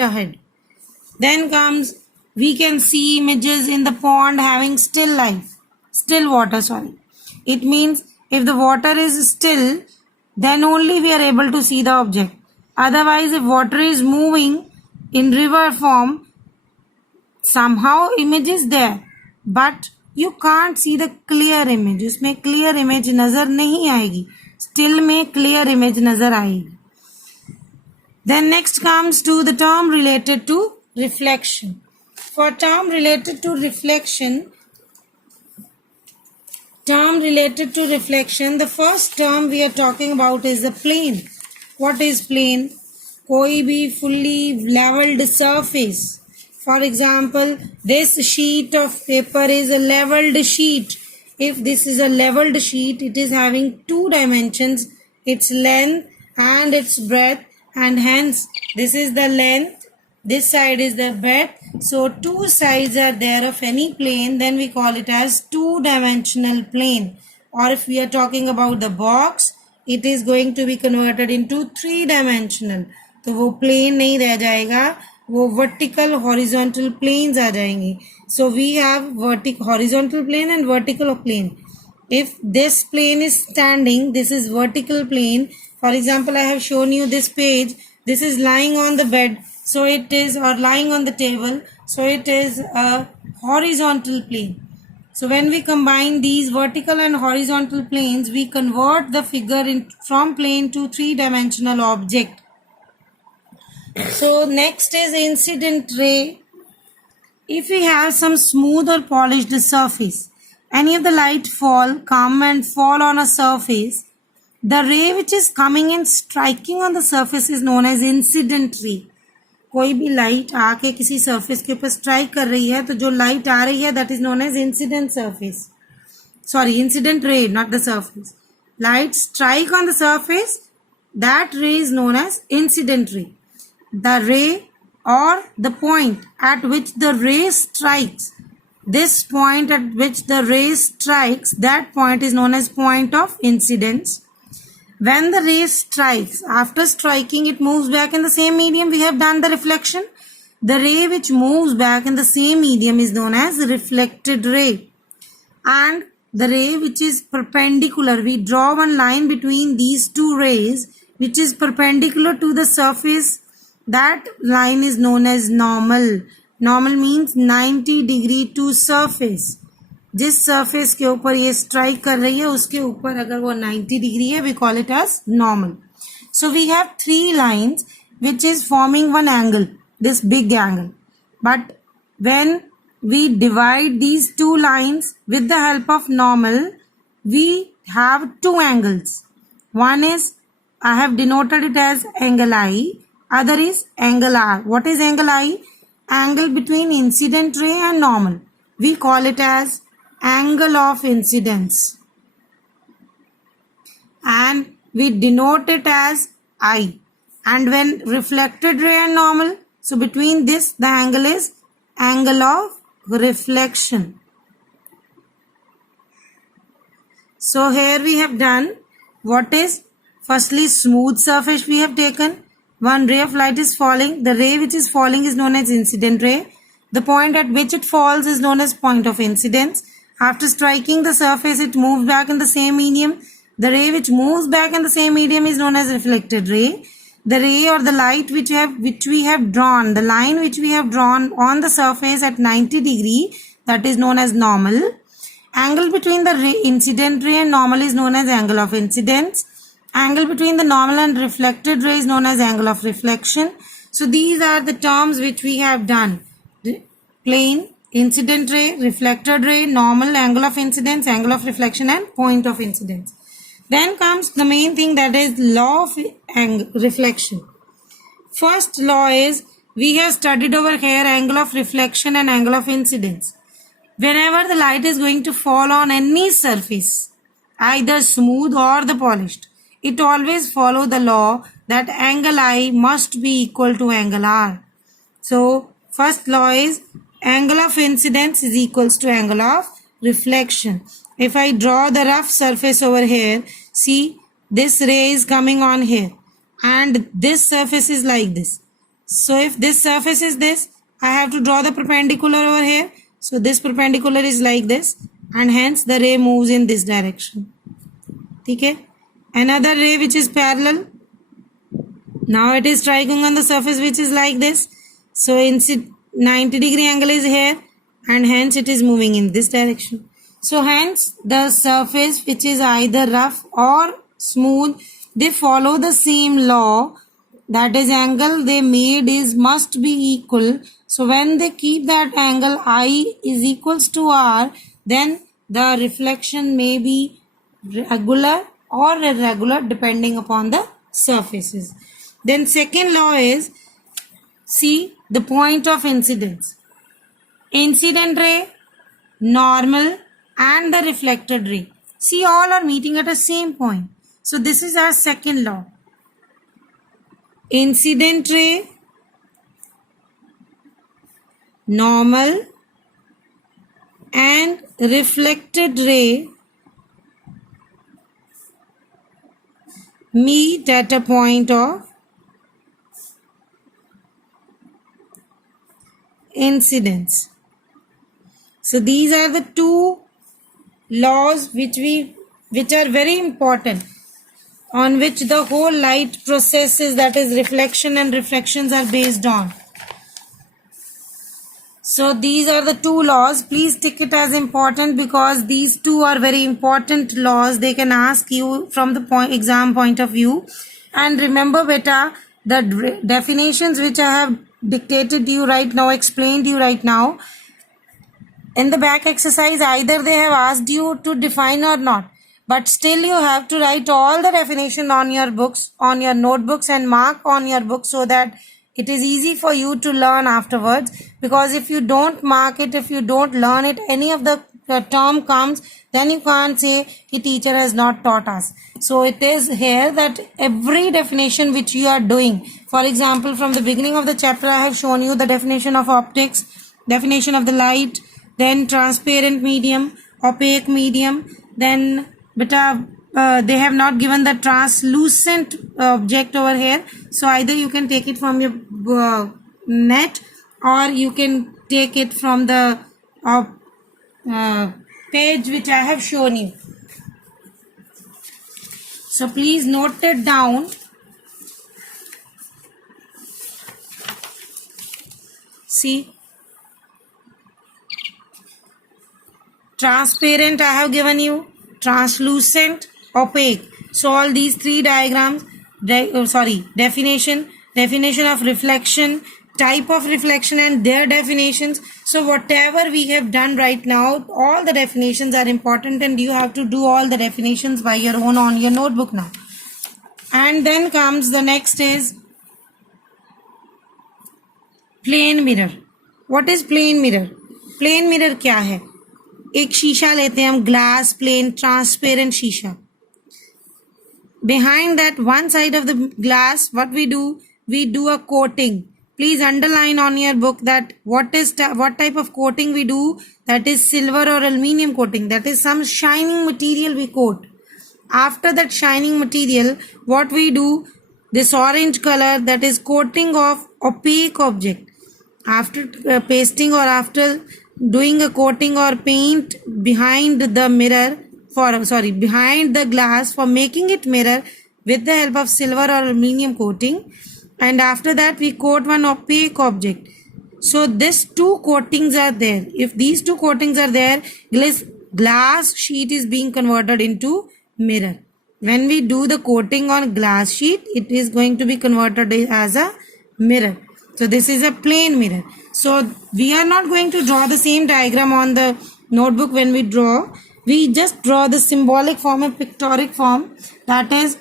ahead. Then comes, we can see images in the pond having still water. It means if the water is still, then only we are able to see the object. Otherwise, if water is moving in river form, somehow image is there, but you can't see the clear image. उसमें clear image नजर नहीं आएगी, still में clear image नजर आएगी. Then next comes to the term related to reflection. For term related to reflection, the first term we are talking about is the plane. What is plane? कोई भी fully leveled surface. For example, this sheet of paper is a leveled sheet. If this is a leveled sheet, it is having two dimensions, its length and its breadth, and hence this is the length, this side is the breadth. So two sides are there of any plane, then we call it as two-dimensional plane. Or if we are talking about the box, it is going to be converted into three-dimensional. तो वो plane नहीं रह जाएगा, वो vertical horizontal planes आ जाएंगे. So we have horizontal plane and vertical plane. If this plane is standing, this is vertical plane. For example, I have shown you this page. This is lying on the bed, so it is, or lying on the table, so it is a horizontal plane. So when we combine these vertical and horizontal planes, we convert the figure from plane to three-dimensional object. So next is incident ray. If we have some smooth or polished surface, any of the light come and fall on a surface, the ray which is coming and striking on the surface is known as incident ray. कोई भी light आके किसी surface के ऊपर strike कर रही है, तो जो लाइट आ रही है that is known as incident ray, not the surface. Light strike on the surface, that ray is known as incident ray. The ray or the point at which the ray strikes, this point at which the ray strikes, that point is known as point of incidence. When the ray strikes, after striking it moves back in the same medium, we have done the reflection. The ray which moves back in the same medium is known as reflected ray. And the ray which is perpendicular, we draw one line between these two rays which is perpendicular to the surface, that line is known as normal. Normal means 90 degree to surface. जिस surface के ऊपर ये strike कर रही है, उसके ऊपर अगर वो 90 degree है, we call it as normal. So we have three lines which is forming one angle, this big angle. But when we divide these two lines with the help of normal, we have two angles. One is, I have denoted it as angle I, other is angle R. What is angle I? Angle between incident ray and normal. We call it as angle of incidence. And we denote it as I. And when reflected ray and normal, so between this, the angle is angle of reflection. So here we have done what is, firstly smooth surface we have taken. One ray of light is falling. The ray which is falling is known as incident ray. The point at which it falls is known as point of incidence. After striking the surface, it moves back in the same medium. The ray which moves back in the same medium is known as reflected ray. The ray or the light which we have drawn, the line which we have drawn on the surface at 90 degree, that is known as normal. Angle between the incident ray and normal is known as angle of incidence. Angle between the normal and reflected ray is known as angle of reflection. So these are the terms which we have done. Plane, incident ray, reflected ray, normal, angle of incidence, angle of reflection, and point of incidence. Then comes the main thing, that is law of reflection. First law is, we have studied over here angle of reflection and angle of incidence. Whenever the light is going to fall on any surface, either smooth or the polished, it always follow the law that angle I must be equal to angle R. So first law is angle of incidence is equals to angle of reflection. If I draw the rough surface over here, see this ray is coming on here and this surface is like this. So if this surface is this, I have to draw the perpendicular over here. So this perpendicular is like this, and hence the ray moves in this direction. Okay? Another ray which is parallel. Now it is striking on the surface which is like this. So 90-degree angle is here, and hence it is moving in this direction. So hence the surface which is either rough or smooth, they follow the same law, that is angle they made is must be equal. So when they keep that angle I is equals to R, then the reflection may be regular or irregular depending upon the surfaces. Then second law is, see the point of incidence. Incident ray, normal and the reflected ray. See, all are meeting at the same point. So this is our second law. Incident ray, normal and reflected ray meet at a point of incidence. So these are the two laws which are very important, on which the whole light processes, that is reflection and refractions, are based on. So these are the two laws. Please take it as important because these two are very important laws. They can ask you from the exam point of view. And remember beta, the definitions which I have dictated you right now, explained you right now, in the back exercise either they have asked you to define or not, but still you have to write all the definition on your books, on your notebooks, and mark on your book so that it is easy for you to learn afterwards. Because if you don't mark it, if you don't learn it, any of the term comes, then you can't say the teacher has not taught us. So it is here that every definition which you are doing, for example, from the beginning of the chapter I have shown you the definition of optics, definition of the light, then transparent medium, opaque medium, then beta they have not given the translucent object over here. So either you can take it from your net, or you can take it from the page which I have shown you. So please note it down. See, transparent I have given you, translucent, opaque. So all these three diagrams, definition of reflection, type of reflection and their definitions. So whatever we have done right now, all the definitions are important, and you have to do all the definitions by your own on your notebook now. And then comes the next is plane mirror. What is plane mirror? Plane mirror क्या है? एक शीशा लेते हैं हम, glass plane transparent शीशा. Behind that one side of the glass, what we do a coating. Please underline on your book that what type of coating we do. That is silver or aluminium coating. That is some shining material we coat. After that shining material, what we do, this orange color, that is coating of opaque object. After pasting or after doing a coating or paint behind the mirror, behind the glass for making it mirror with the help of silver or aluminium coating, and after that we coat one opaque object. So these two coatings are there. If these two coatings are there, glass sheet is being converted into mirror. When we do the coating on glass sheet, it is going to be converted as a mirror. So this is a plane mirror. So we are not going to draw the same diagram on the notebook when we draw. We just draw the symbolic form, a pictorial form, that is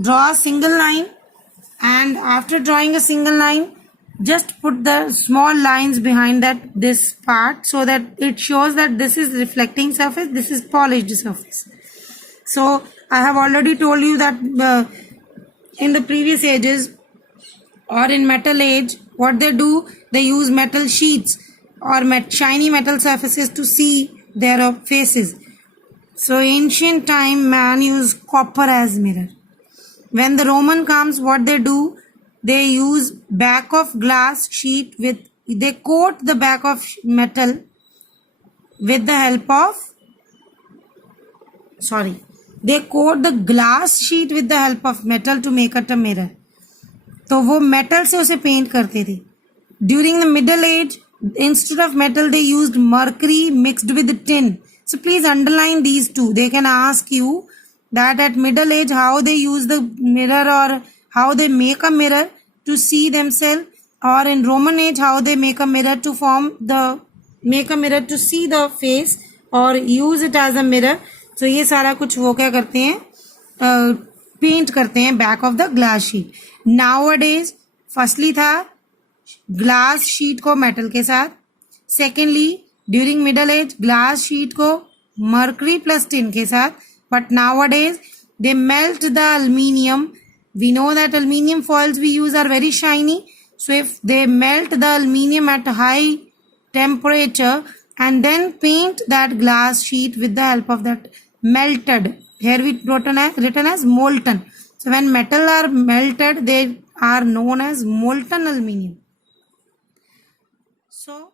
draw a single line, and after drawing a single line, just put the small lines behind this part so that it shows that this is reflecting surface, this is polished surface. So I have already told you that in the previous ages or in metal age, what they do, they use metal sheets or shiny metal surfaces to see their faces. So ancient time man used copper as mirror. When the Roman comes, what they do, they use back of glass sheet with, they coat the back of metal with the help of, they coat the glass sheet with the help of metal to make it a mirror. तो वो metal से उसे paint करते थे. During the Middle Age, instead of metal, they used mercury mixed with tin. So please underline these two. They can ask you that at Middle Age, how they use the mirror or how they make a mirror to see themselves, or in Roman Age, how they make a mirror to see the face or use it as a mirror. So ये सारा कुछ वो क्या करते हैं, paint करते हैं back of the glass sheet. Nowadays, firstly था ग्लास शीट को मेटल के साथ. Secondly during middle age glass sheet को मर्करी प्लस टिन के साथ. But nowadays they melt the aluminium. We know that aluminium foils we use are very shiny. So if they melt the aluminium at high temperature and then paint that glass sheet with the help of that melted, here we written as molten. So when metal are melted, they are known as molten aluminium. So